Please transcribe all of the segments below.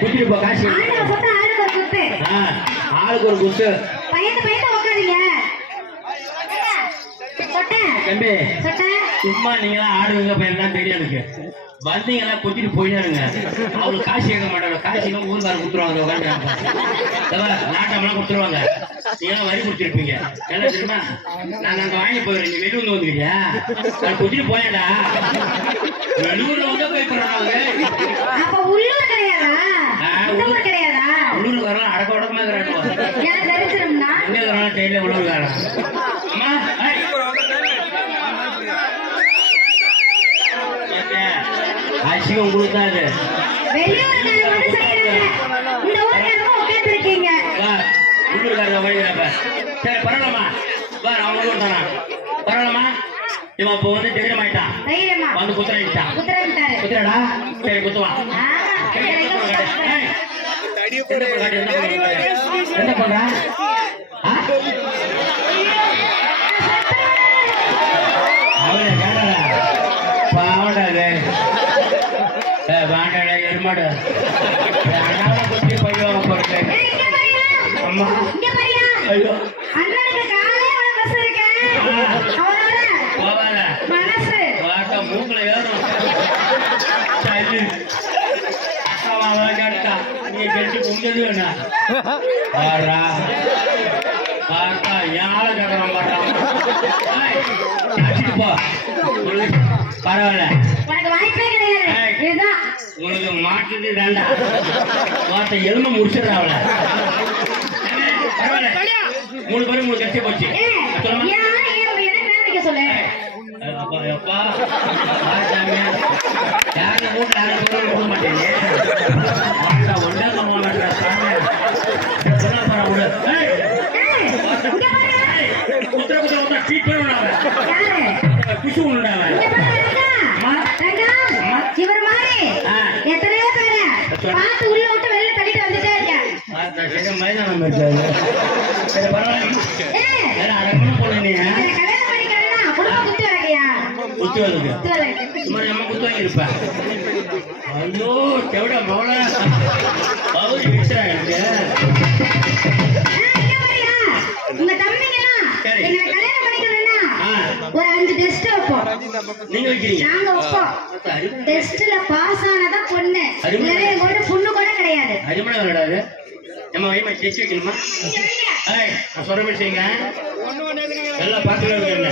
குத்திட்டு போ காசு. ஆளுக்கு ஒரு குத்து. தம்பி சும்மா நீங்களா ஆடுவீங்க பையன் தெரியாதுக்கு வந்தீங்களா கொத்திட்டு போயிடாருங்க. அவங்களுக்கு காசு கேட்க மாட்டாங்க. காசு ஊருக்காரர் கொடுத்துருவாங்க. நாட்டமெல்லாம் கொடுத்துருவாங்க. நீங்களாம் வரி கொடுத்துருப்பீங்க. என்ன தெரியுமா, நான் அங்க வாங்கி போயிடுறேன். நீ வெளியூர்ல வந்துக்கிறியா? நான் கொத்திட்டு போயேடா. வெளியூர்ல வந்து உள்ளூர் வரலாம் அடக்க உடக்கமா இருக்கிறாங்க. உள்ளூர்காரன் அம்மா அசிவம் கொடுத்தாரு. உள்ளூர்காரங்க வழிகிறப்ப சரி பரவாயில்லம்மா. பார் அவங்க ஊர் தானா பரவாயில்லம்மா. இவன் இப்போ வந்து தைரியமாயிட்டான். வந்து குத்துறான். குத்துறாடா சரி குத்துவான். என்ன பண்ற? அவன கேடா பாவடாது வாண்டாடா எருமாடு அண்ணாவை குத்தி போய்வாங்க போறது. அம்மா ஐயோ போவாத வாட்டா மூக்குல ஏறும். கேட்டா நீ கெட்டு பொங்கது வேணா பார்த்தா யார கேட்க மாட்டான். பரவாயில்ல உங்களுக்கு மாட்டுது தாண்டா வார்த்தை எலும்ப முடிச்சிடுறா அவள. பரவாயில்ல 3 பேரும் உங்களுக்கு கஷ்டம் போச்சு. அப்பா யாரு வீட்டுல யாரும் போட மாட்டேங்க. ஒன்றா பண்ண மாட்டேன் குசு உண்டாவ மைதானம் குத்து சுமார் அம்மா குத்து வாங்கியிருப்பேன். ஐயோ எவ்வளோ மவள பவுரி விட்டுறாங்க எனக்கு. ஒரு 5 டெஸ்ட் வைப்போம். நீங்க வைக்கிறீங்க? நாங்க வைப்போம். டெஸ்ட்ல பாஸ் ஆனதா பொண்ணு. இல்லவே கூட பொண்ணு கூட கிடையாது. அரிமள விளையாடாது. நம்ம வைமா டெஸ்ட் வைக்கணுமா? ஏய் நான் சொல்ற மாதிரி செய்யுங்க. எல்லாம் பார்த்துட்டு இருக்கேன்.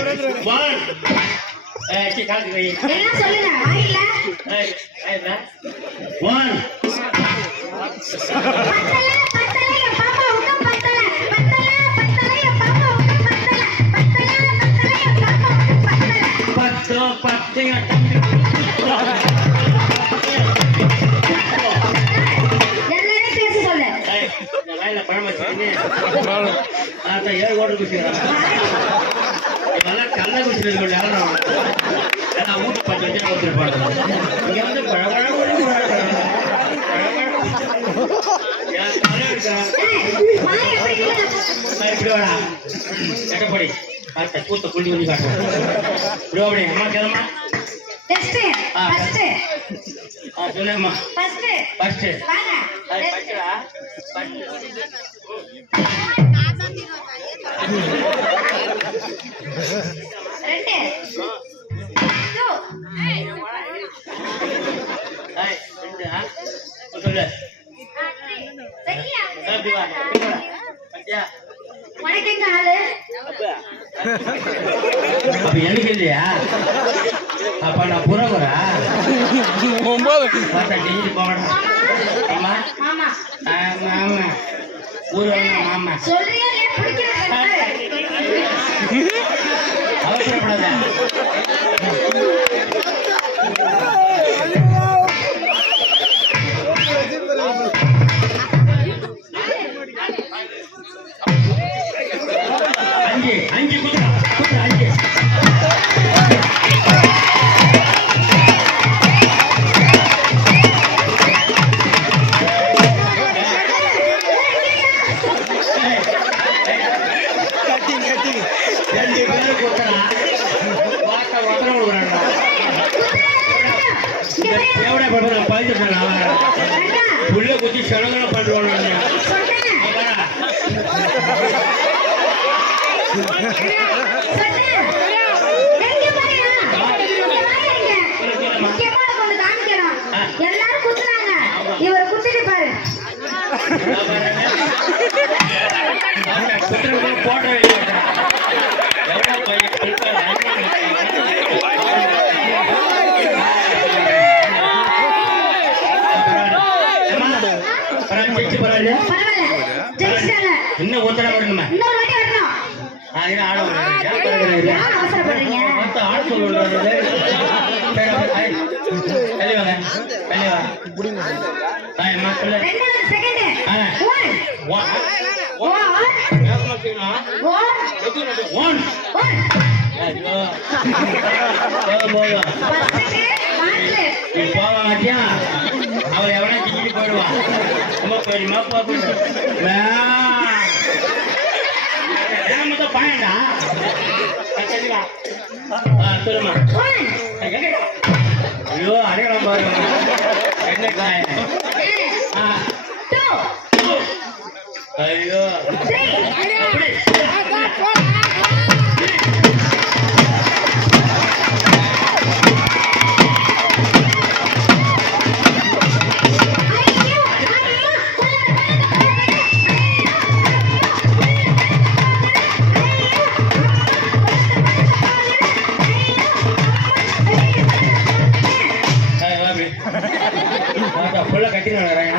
1 சி கால் கை. எல்லாம் சொல்லுங்க. வாயில. ஏய் ஐயா 1 பத்தல என் பாப்பா உட்க பத்தல. பத்தல என் பாப்பா உட்க பத்தல. பத்தல என் பாப்பா உட்க பத்தல. பத்து எல்லாரும் பேச சொல்லு. ஏய் இந்த வாயில பழம் வச்சிருக்கீங்க. ஆனா 7 ஓட்டர் குடிக்கிறாங்க. இதெல்லாம் கள்ள குடிச்சிருக்கு யாரும். நான் ஊட்டு பத்து வச்சு கொடுத்துருப்பாங்க. இங்க வந்து பழபழ எடப்படி கூத்த புள்ளி பண்ணி காட்டுவோம். அம்மா கேளம்மா சொல்லுமா ஃபர்ஸ்ட் சொல்லு எனக்கு இல்லையா? அப்ப நான் புறகுறா 9 போகணும். ஊர் மாமா அவசரப்படாத. அஞ்சு குதிரை 5 2 பேரும் கொடுத்தா வாட்ட உத்தரவு கொடுக்குறாங்க. நான் பழுத்துட்டேன் உள்ள குத்தி செலவு பண்றோம் எல்லாரும் குத்துறாங்க இவர் குத்திட்டு பாரு போட்டோ பரவாயில்ல ஜெயிச்சாங்க இன்னும் ஒருத்தர வரணுமா இன்னொரு வாட்டி வரணும் யார் அவசரப்படுறீங்க ஆட சொல்லுவாங்க ரெண்டாவது செகண்ட் அவளை எவனா திக்கிட்டு போயிடுவான் ரொம்ப பெரியமா பாயண்டா சொல்லுமா ஐயோ அடையாளம் பாருங்க என்ன காய ஐயோ புள்ள கட்டி வரேன்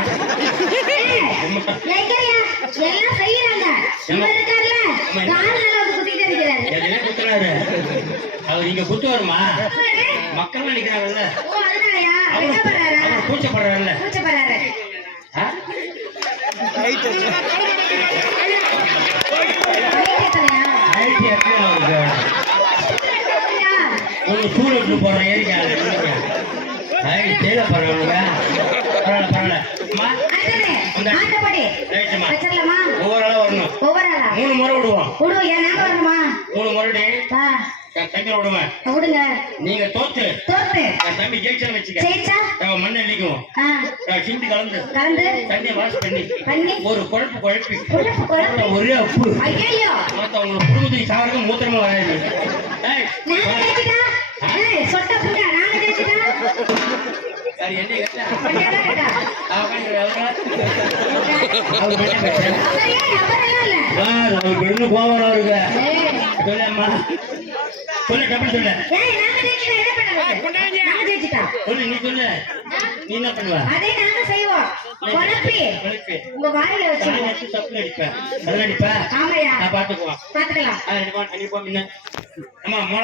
எல்லாம் செய்யறாங்க இவர் இருக்கார்ல கால்ல வந்து குத்திட்டு இருக்கிறாரு எதுனே குத்துறாரு அவர் இங்க குத்து வருமா மக்கள் நினைக்கிறாங்கல்ல ஓ அதனாலயா வெட்டப்படுறாரா அவர் கூச்சப்படுறாருல்ல கூச்சப்படுறாரு உங்க சூழலுக்கு போற ஏரியா தேவை பரவாயில்ல பரவாயில்ல பரவாயில்ல ஒவ்வொரு ஆளா வரணும் 3 முறை விடுவோம் 3 முறை தம்பி விடுவேன் விடுங்க நீங்க தோத்து என் தம்பி ஜெயிச்சா வச்சுக்க மண்ணை அள்ளிக்குவோம் சிந்தி கலந்து தண்ணியை வாஷ் பண்ணி ஒரு குழப்பி ஒரே உப்பு உங்களுக்கு குடும்பத்துக்கு சாவருக்கு மூத்திரமா வராது சரி என்ன அவருக்கு கோவம் இருக்கு சொல்லம்மா சொல்லு டபுள் சொல்லு சொல்லு நீ சொல்லு நீ என்ன பண்ணுவ அதே நாங்க செய்வோம் குழப்பி உங்க வாயில வச்சு தப்பு அடிப்பேன் அதெல்லாம் அடிப்பேன் ஆமாயா நான் பாத்துக்குவோம் பாத்துக்கலாம் அம்மா மோள